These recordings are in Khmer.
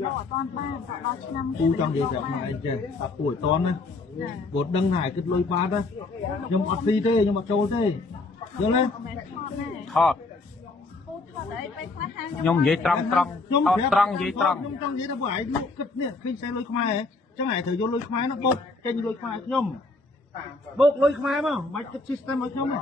đo ở toàn ban đo năm u trong gì vậy mà anh chơi tập tuổi to nữa bột đăng hải cứ lôi ba đó nhưng mà phi thế nhưng mà trâu thế vô lên ថតខ្ញុំនិយាយត្រង់ត្រង់ថតត្រង់និយាយត្រង់ ខ្ញុំចង់និយាយថាពួកឯងលក់គិតនេះឃើញខ្សែលុយខ្មែរចឹងឯងត្រូវយកលុយខ្មែរនោះបោកចេញលុយខ្មែរខ្ញុំបោកលុយខ្មែរមកមិនគិត system ឲ្យខ្ញុំទេ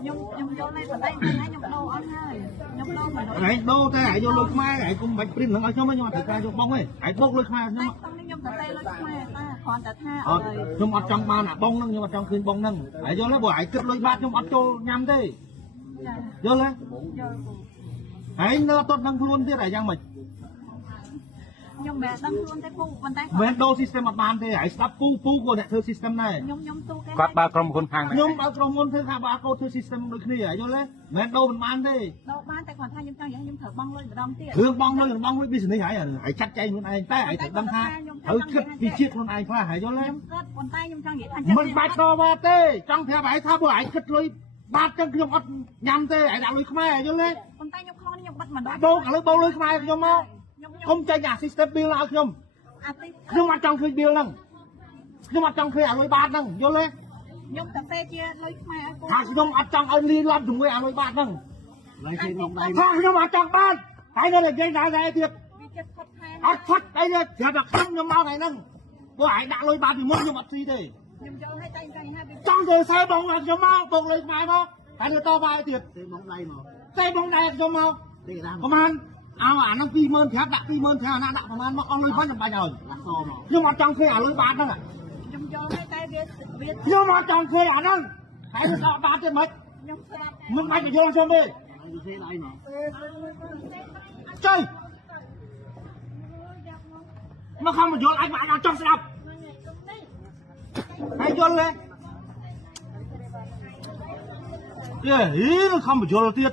ខ្ញុំយកលេខបណ្ដៃខ្ញុំដូរអត់ហើយខ្ញុំដូរមកឯងដូរតែឯងយកលុយខ្មែរឯងគុំបាច់ព្រីននឹងឲ្យខ្ញុំខ្ញុំអត់ត្រូវការយកបងទេឯងបោកលុយខ្មែរខ្ញុំខ្ញុំតែលុយខ្មែរតាគ្រាន់តែថាអត់ខ្ញុំអត់ចង់បានអាបងហ្នឹងខ្ញុំអត់ចង់ឃើញបងហ្នឹងហើយយកឡើយបើឯងគិតលុយបាតខ្ញុំអត់ចូលញ៉ាំទេយកឡើយឯងនៅអត់ដឹងខ្លួនទៀតឯងយ៉ាងម៉េចខ្ញុំមិនដឹងខ្លួនទេពូប៉ុន្តែមិនដូរ system អត់បានទេហើយស្ដាប់ពូក៏អ្នកធ្វើ system ដែរខ្ញុំទូគេគាត់បើក្រុមហ៊ុនខាងណាខ្ញុំបើក្រុមហ៊ុនធ្វើថាបើកូដធ្វើ system ដូចគ្នាយល់ទេមិនដូរមិនបានទេដូរបានតែគាត់ថាខ្ញុំចង់យ៉ាងខ្ញុំត្រូវបង់លុយម្ដងទៀតរឿងបង់លុយbusiness ហើយឯងចាត់ចែងខ្លួនឯងតែឯងត្រូវដឹងថាត្រូវគិតពីជាតិខ្លួនឯងខ្លះហើយយល់ទេខ្ញុំគិតប៉ុន្តែខ្ញុំចង់និយាយថាមិនបាច់ដូរមកទេចង់ប្រាប់ឯងថាបើឯងគិតលុយបាតចឹងខ្ញុំអត់ញ៉ាំទេឯងដាក់លុយខ្មែរយល់ទេប៉ុន្តែខ្ញុំខំខ្ញុំបិទមិនដល់បោកឥឡូវបោកលុយខ្មែរខ្ញុំមកគុំចេញអា system bill ឲ្យខ្ញុំអត់ចង់ឃើញ bill ហ្នឹងខ្ញុំអត់ចង់ឃើញអាលុយបាតហ្នឹងយល់ទេខ្ញុំតែពេលជាលុយខ្មែរអត់ថាខ្ញុំអត់ចង់ឲ្យលីលាប់ជាមួយអាលុយបាតហ្នឹងឡើយគេក្នុងដៃថាខ្ញុំអត់ចង់បានហើយនៅតែនិយាយតែទៀតវាចិត្តផុតខែអត់ផុតអីទេគ្រាន់តែខ្ញុំមកថ្ងៃហ្នឹងព្រោះឯងដាក់លុយបាតពីមុនខ្ញុំអត់ស៊ីទេខ្ញុំយកឲ្យតែចង់ថាចង់ទៅខ្សែបងខ្ញុំមកបោកលុយខ្មែរមកហើយទៅតបឲ្យទៀតខ្សែបងដៃមកខ្សែបងដៃខ្ញុំមកប្រហែលអោអាហ្នឹង20000ប្រាប់ដាក់20000ថាណាដាក់ប្រហែលមកអស់លុយផងខ្ញុំបាច់ឲ្យខ្ញុំអត់ចង់ឃើញអាលុយបាតហ្នឹងខ្ញុំយកឲ្យតែវាខ្ញុំអត់ចង់ឃើញអាហ្នឹងហើយទៅដកបាតទៀតមិនខ្ញុំស្ដាប់មិនបាច់ទៅយល់ខ្ញុំទេចុយមកខំមកយល់អាចមកអាចចង់ស្ដាប់ហើយយល់ទេយេហីខំមកយល់ទៀត